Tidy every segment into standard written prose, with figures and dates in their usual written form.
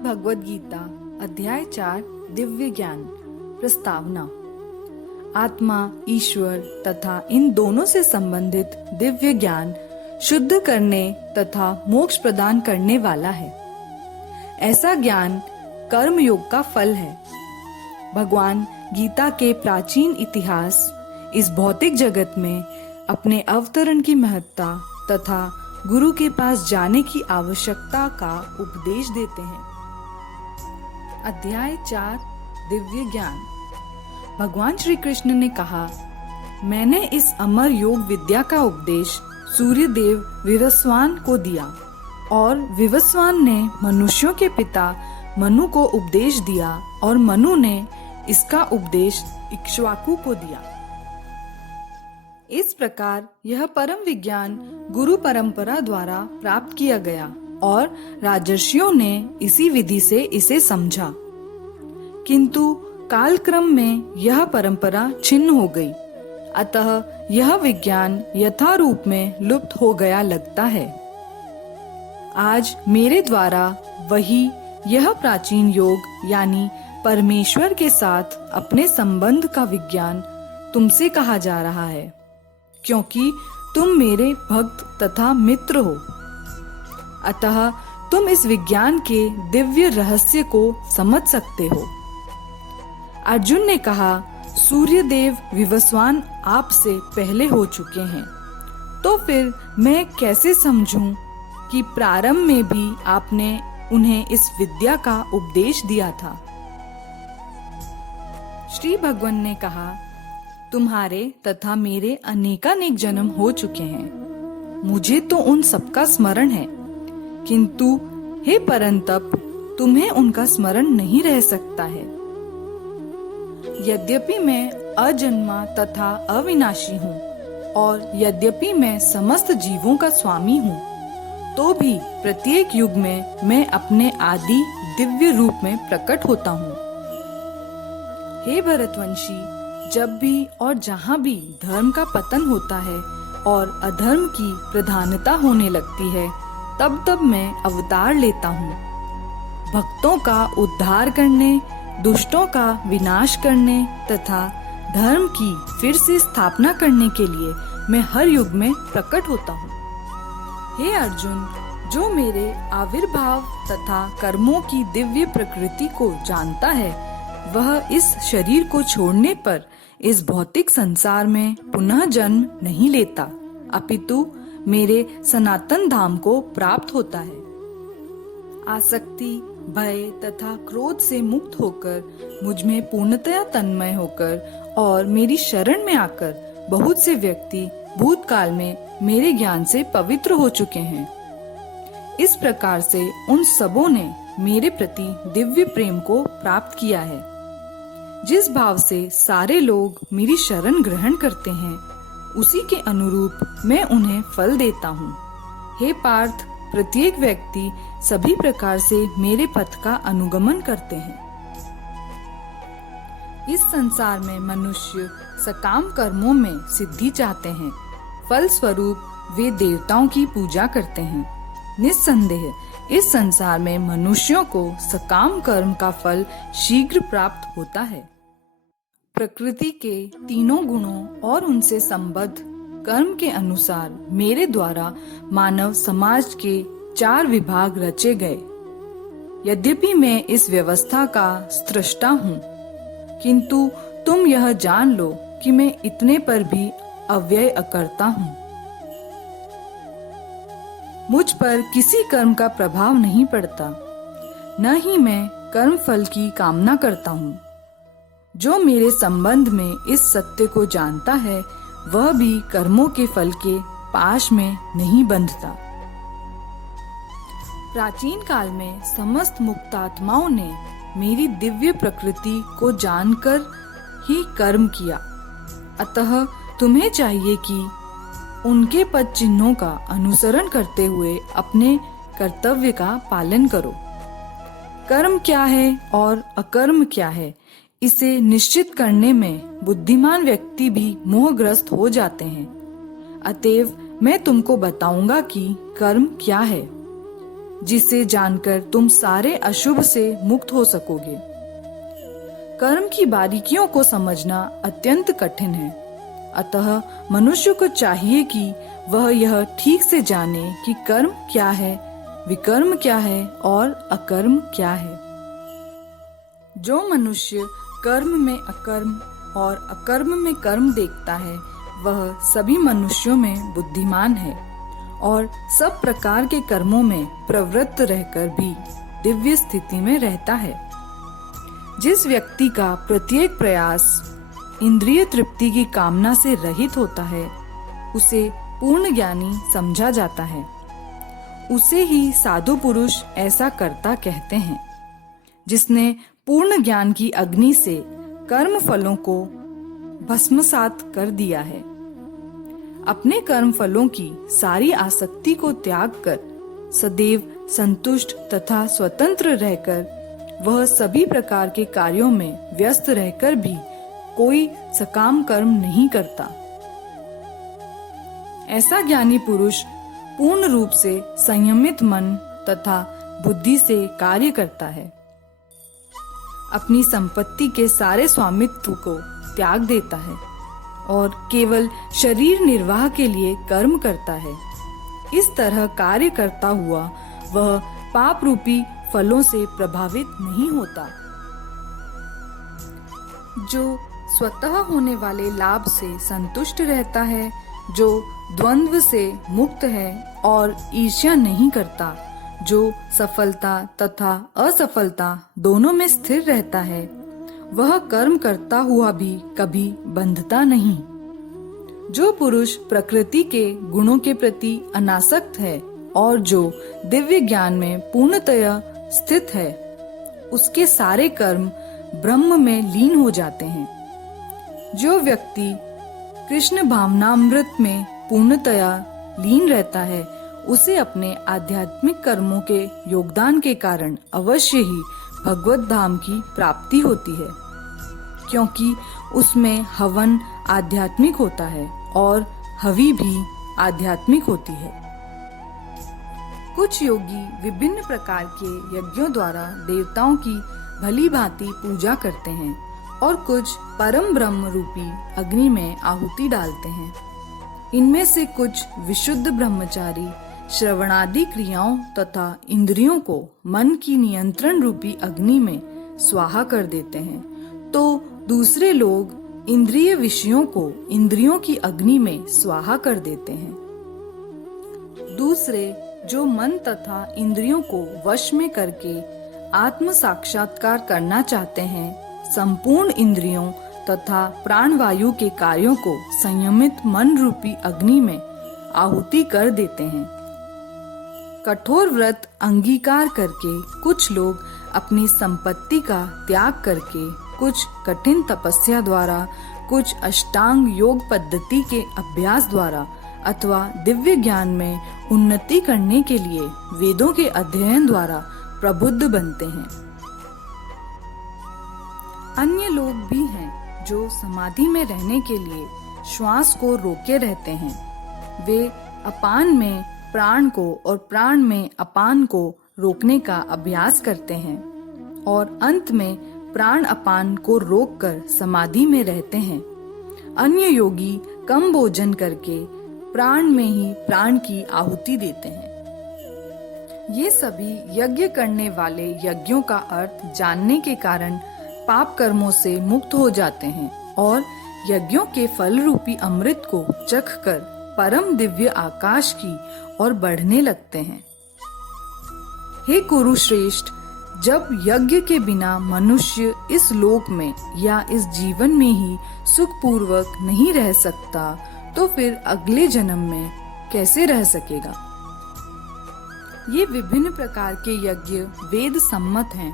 श्रीमद् भगवद गीता अध्याय 4 दिव्य ज्ञान प्रस्तावना। आत्मा, ईश्वर तथा इन दोनों से संबंधित दिव्य ज्ञान शुद्ध करने तथा मोक्ष प्रदान करने वाला है। ऐसा ज्ञान कर्म योग का फल है। भगवान गीता के प्राचीन इतिहास इस भौतिक जगत में अपने अवतरण की महत्ता तथा गुरु के पास जाने की आवश्यकता का उपदेश देते हैं। अध्याय 4 दिव्य ज्ञान। भगवान श्री कृष्ण ने कहा, मैंने इस अमर योग विद्या का उपदेश सूर्य देव विवस्वान को दिया और विवस्वान ने मनुष्यों के पिता मनु को उपदेश दिया और मनु ने इसका उपदेश इक्ष्वाकु को दिया। इस प्रकार यह परम विज्ञान गुरु परंपरा द्वारा प्राप्त किया गया और राजर्षियों ने इसी विधि से इसे समझा। किंतु कालक्रम में यह परंपरा छिन्न हो गई, अतः यह विज्ञान यथारूप में लुप्त हो गया लगता है। आज मेरे द्वारा वही यह प्राचीन योग यानी परमेश्वर के साथ अपने संबंध का विज्ञान तुमसे कहा जा रहा है, क्योंकि तुम मेरे भक्त तथा मित्र हो। अतः तुम इस विज्ञान के दिव्य रहस्य को समझ सकते हो। अर्जुन ने कहा, सूर्य देव विवस्वान आपसे पहले हो चुके हैं, तो फिर मैं कैसे समझूं कि प्रारंभ में भी आपने उन्हें इस विद्या का उपदेश दिया था। श्री भगवान ने कहा, तुम्हारे तथा मेरे अनेकानेक जन्म हो चुके हैं, मुझे तो उन सबका स्मरण है, किंतु हे परंतप तुम्हें उनका स्मरण नहीं रह सकता है। यद्यपि मैं अजन्मा तथा अविनाशी हूँ और यद्यपि मैं समस्त जीवों का स्वामी हूँ, तो भी प्रत्येक युग में मैं अपने आदि दिव्य रूप में प्रकट होता हूँ। हे भरतवंशी, जब भी और जहाँ भी धर्म का पतन होता है और अधर्म की प्रधानता होने लगती है, तब तब मैं अवतार लेता हूँ। भक्तों का उद्धार करने, दुष्टों का विनाश करने तथा धर्म की फिर से स्थापना करने के लिए मैं हर युग में प्रकट होता हूँ। हे अर्जुन, जो मेरे आविर्भाव तथा कर्मों की दिव्य प्रकृति को जानता है, वह इस शरीर को छोड़ने पर इस भौतिक संसार में पुनः जन्म नहीं लेता, अपितु मेरे सनातन धाम को प्राप्त होता है। आसक्ति, भय तथा क्रोध से मुक्त होकर मुझ में पूर्णतया तन्मय होकर और मेरी शरण में आकर बहुत से व्यक्ति भूतकाल में मेरे ज्ञान से पवित्र हो चुके हैं। इस प्रकार से उन सबों ने मेरे प्रति दिव्य प्रेम को प्राप्त किया है। जिस भाव से सारे लोग मेरी शरण ग्रहण करते हैं, उसी के अनुरूप मैं उन्हें फल देता हूँ। हे पार्थ, प्रत्येक व्यक्ति सभी प्रकार से मेरे पथ का अनुगमन करते हैं। इस संसार में मनुष्य सकाम कर्मों में सिद्धि चाहते हैं, फल स्वरूप वे देवताओं की पूजा करते हैं। निस्संदेह इस संसार में मनुष्यों को सकाम कर्म का फल शीघ्र प्राप्त होता है। प्रकृति के तीनों गुणों और उनसे संबद्ध कर्म के अनुसार मेरे द्वारा मानव समाज के 4 विभाग रचे गए। यद्यपि मैं इस व्यवस्था का स्रष्टा हूँ, किंतु तुम यह जान लो कि मैं इतने पर भी अव्यय अकर्ता हूँ। मुझ पर किसी कर्म का प्रभाव नहीं पड़ता, न ही मैं कर्म फल की कामना करता हूँ। जो मेरे संबंध में इस सत्य को जानता है, वह भी कर्मों के फल के पाश में नहीं बंधता। प्राचीन काल में समस्त मुक्तात्माओं ने मेरी दिव्य प्रकृति को जानकर ही कर्म किया, अतः तुम्हें चाहिए कि उनके पद चिन्हों का अनुसरण करते हुए अपने कर्तव्य का पालन करो। कर्म क्या है और अकर्म क्या है, इसे निश्चित करने में बुद्धिमान व्यक्ति भी मोहग्रस्त हो जाते हैं। अतएव मैं तुमको बताऊंगा कि कर्म क्या है। जिसे जानकर तुम सारे अशुभ से मुक्त हो सकोगे। कर्म की बारीकियों को समझना अत्यंत कठिन है, अतः मनुष्य को चाहिए कि वह यह ठीक से जाने कि कर्म क्या है, विकर्म क्या है और अकर्म क्या है। जो मनुष्य कर्म में अकर्म और अकर्म में कर्म देखता है, वह सभी मनुष्यों में बुद्धिमान है और सब प्रकार के कर्मों में प्रवृत्त रहकर भी दिव्य स्थिति में रहता है। जिस व्यक्ति का प्रत्येक प्रयास इंद्रिय तृप्ति की कामना से रहित होता है, उसे पूर्ण ज्ञानी समझा जाता है। उसे ही साधु पुरुष ऐसा करता कहते हैं, जिसने पूर्ण ज्ञान की अग्नि से कर्म फलों को भस्मसात कर दिया है। अपने कर्म फलों की सारी आसक्ति को त्याग कर सदैव संतुष्ट तथा स्वतंत्र रहकर वह सभी प्रकार के कार्यों में व्यस्त रहकर भी कोई सकाम कर्म नहीं करता। ऐसा ज्ञानी पुरुष पूर्ण रूप से संयमित मन तथा बुद्धि से कार्य करता है। अपनी संपत्ति के सारे स्वामित्व को त्याग देता है और केवल शरीर निर्वाह के लिए कर्म करता है। इस तरह कार्य करता हुआ वह पाप रूपी फलों से प्रभावित नहीं होता। जो स्वतः होने वाले लाभ से संतुष्ट रहता है, जो द्वंद्व से मुक्त है और ईर्ष्या नहीं करता, जो सफलता तथा असफलता दोनों में स्थिर रहता है, वह कर्म करता हुआ भी कभी बंधता नहीं। जो पुरुष प्रकृति के गुणों के प्रति अनासक्त है और जो दिव्य ज्ञान में पूर्णतया स्थित है, उसके सारे कर्म ब्रह्म में लीन हो जाते हैं। जो व्यक्ति कृष्ण भावनामृत में पूर्णतया लीन रहता है, उसे अपने आध्यात्मिक कर्मों के योगदान के कारण अवश्य ही भगवत धाम की प्राप्ति होती है, क्योंकि उसमें हवन आध्यात्मिक होता है और हवि भी आध्यात्मिक होती है। कुछ योगी विभिन्न प्रकार के यज्ञों द्वारा देवताओं की भली भांति पूजा करते हैं और कुछ परम ब्रह्म रूपी अग्नि में आहुति डालते हैं। इनमें से कुछ विशुद्ध ब्रह्मचारी श्रवणादि क्रियाओं तथा इंद्रियों को मन की नियंत्रण रूपी अग्नि में स्वाहा कर देते हैं, तो दूसरे लोग इंद्रिय विषयों को इंद्रियों की अग्नि में स्वाहा कर देते हैं। दूसरे जो मन तथा इंद्रियों को वश में करके आत्म साक्षात्कार करना चाहते हैं, संपूर्ण इंद्रियों तथा प्राणवायु के कार्यों को संयमित मन रूपी अग्नि में आहुति कर देते हैं। कठोर व्रत अंगीकार करके कुछ लोग अपनी संपत्ति का त्याग करके, कुछ कठिन तपस्या द्वारा, कुछ अष्टांग योग पद्धति के अभ्यास द्वारा अथवा दिव्य ज्ञान में उन्नति करने के लिए वेदों के अध्ययन द्वारा प्रबुद्ध बनते हैं। अन्य लोग भी हैं जो समाधि में रहने के लिए श्वास को रोके रहते हैं। वे अपान में प्राण को और प्राण में अपान को रोकने का अभ्यास करते हैं और अंत में प्राण अपान को रोककर समाधि में रहते हैं। अन्य योगी कम भोजन करके प्राण में ही प्राण की आहुति देते हैं। ये सभी यज्ञ करने वाले यज्ञों का अर्थ जानने के कारण पाप कर्मों से मुक्त हो जाते हैं और यज्ञों के फल रूपी अमृत को चख कर परम दिव्य आकाश की ओर बढ़ने लगते हैं। हे कुरुश्रेष्ठ, जब यज्ञ के बिना मनुष्य इस लोक में या इस जीवन में ही सुखपूर्वक नहीं रह सकता, तो फिर अगले जन्म में कैसे रह सकेगा? ये विभिन्न प्रकार के यज्ञ वेद सम्मत हैं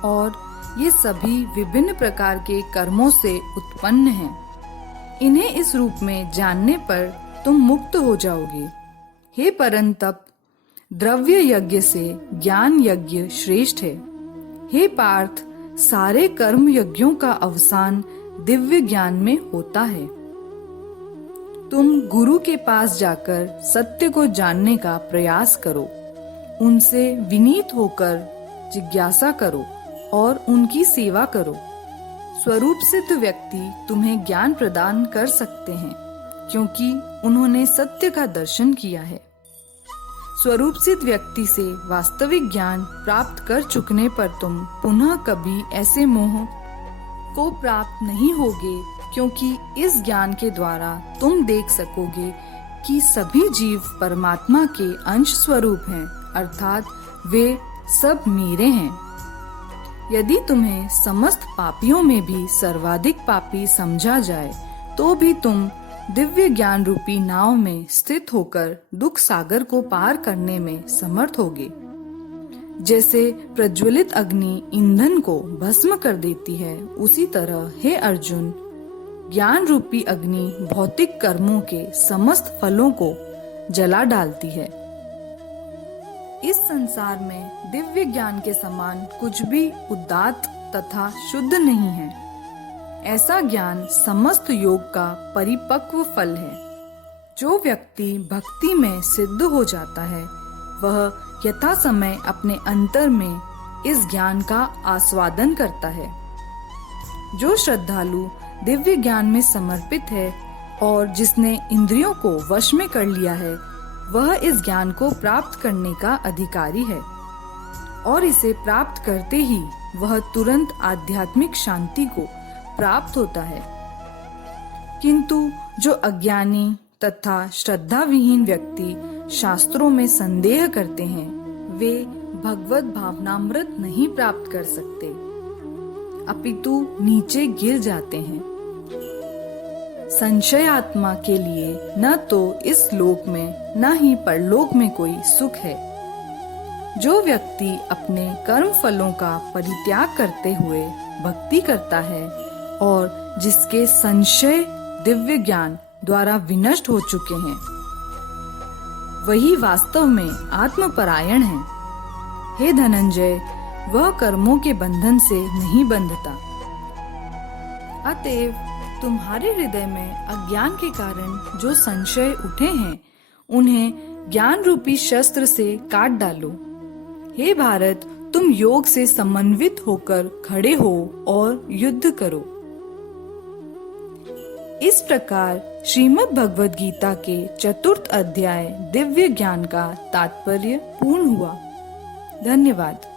और ये सभी विभिन्न प्रकार के कर्मों से उत्पन्न हैं। इन्हें इस रूप में जानने पर तुम मुक्त हो जाओगे। हे परंतप, द्रव्य यज्ञ से ज्ञान यज्ञ श्रेष्ठ है। हे पार्थ, सारे कर्म यज्ञों का अवसान दिव्य ज्ञान में होता है। तुम गुरु के पास जाकर सत्य को जानने का प्रयास करो। उनसे विनीत होकर जिज्ञासा करो और उनकी सेवा करो। स्वरूप सिद्ध व्यक्ति तुम्हें ज्ञान प्रदान कर सकते हैं क्योंकि उन्होंने सत्य का दर्शन किया है। स्वरूप सिद्ध व्यक्ति से वास्तविक ज्ञान प्राप्त कर चुकने पर तुम पुनः कभी ऐसे मोह को प्राप्त नहीं होगे, क्योंकि इस ज्ञान के द्वारा तुम देख सकोगे कि सभी जीव परमात्मा के अंश स्वरूप हैं, अर्थात वे सब मेरे हैं। यदि तुम्हें समस्त पापियों में भी सर्वाधिक पापी समझा जाए तो भी तुम दिव्य ज्ञान रूपी नाव में स्थित होकर दुख सागर को पार करने में समर्थ होगे। जैसे प्रज्वलित अग्नि ईंधन को भस्म कर देती है, उसी तरह हे अर्जुन, ज्ञान रूपी अग्नि भौतिक कर्मों के समस्त फलों को जला डालती है। इस संसार में दिव्य ज्ञान के समान कुछ भी उदात्त तथा शुद्ध नहीं है। ऐसा ज्ञान समस्त योग का परिपक्व फल है। जो व्यक्ति भक्ति में सिद्ध हो जाता है, वह यथा समय अपने अंतर में इस ज्ञान का आस्वादन करता है। जो श्रद्धालु दिव्य ज्ञान में समर्पित है और जिसने इंद्रियों को वश में कर लिया है, वह इस ज्ञान को प्राप्त करने का अधिकारी है और इसे प्राप्त करते ही वह तुरंत आध्यात्मिक शांति को प्राप्त होता है। किंतु जो अज्ञानी तथा श्रद्धा विहीन व्यक्ति शास्त्रों में संदेह करते हैं, वे भगवत भावनामृत नहीं प्राप्त कर सकते, अपितु नीचे गिर जाते हैं। संशय आत्मा के लिए न तो इस लोक में न ही परलोक में कोई सुख है। जो व्यक्ति अपने कर्म फलों का परित्याग करते हुए भक्ति करता है और जिसके संशय दिव्य ज्ञान द्वारा विनष्ट हो चुके हैं, वही वास्तव में आत्मपरायण है। हे धनंजय, वह कर्मों के बंधन से नहीं बंधता। अतएव तुम्हारे हृदय में अज्ञान के कारण जो संशय उठे हैं, उन्हें ज्ञान रूपी शस्त्र से काट डालो। हे भारत, तुम योग से समन्वित होकर खड़े हो और युद्ध करो। इस प्रकार श्रीमद् भगवद गीता के 4th अध्याय दिव्य ज्ञान का तात्पर्य पूर्ण हुआ। धन्यवाद।